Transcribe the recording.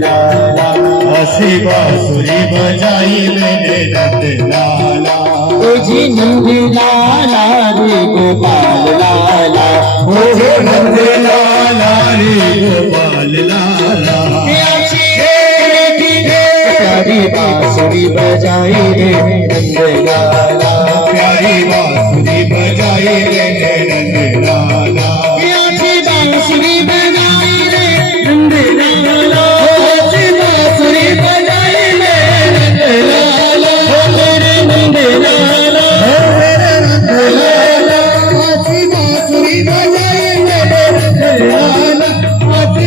लाला, असे बासुरी बजाईले नंद लाला, तुझी नंद लाला रे गोपाल लाला, हो हो नंद लाला रे गोपाल लाला, प्यारी बासुरी बजाई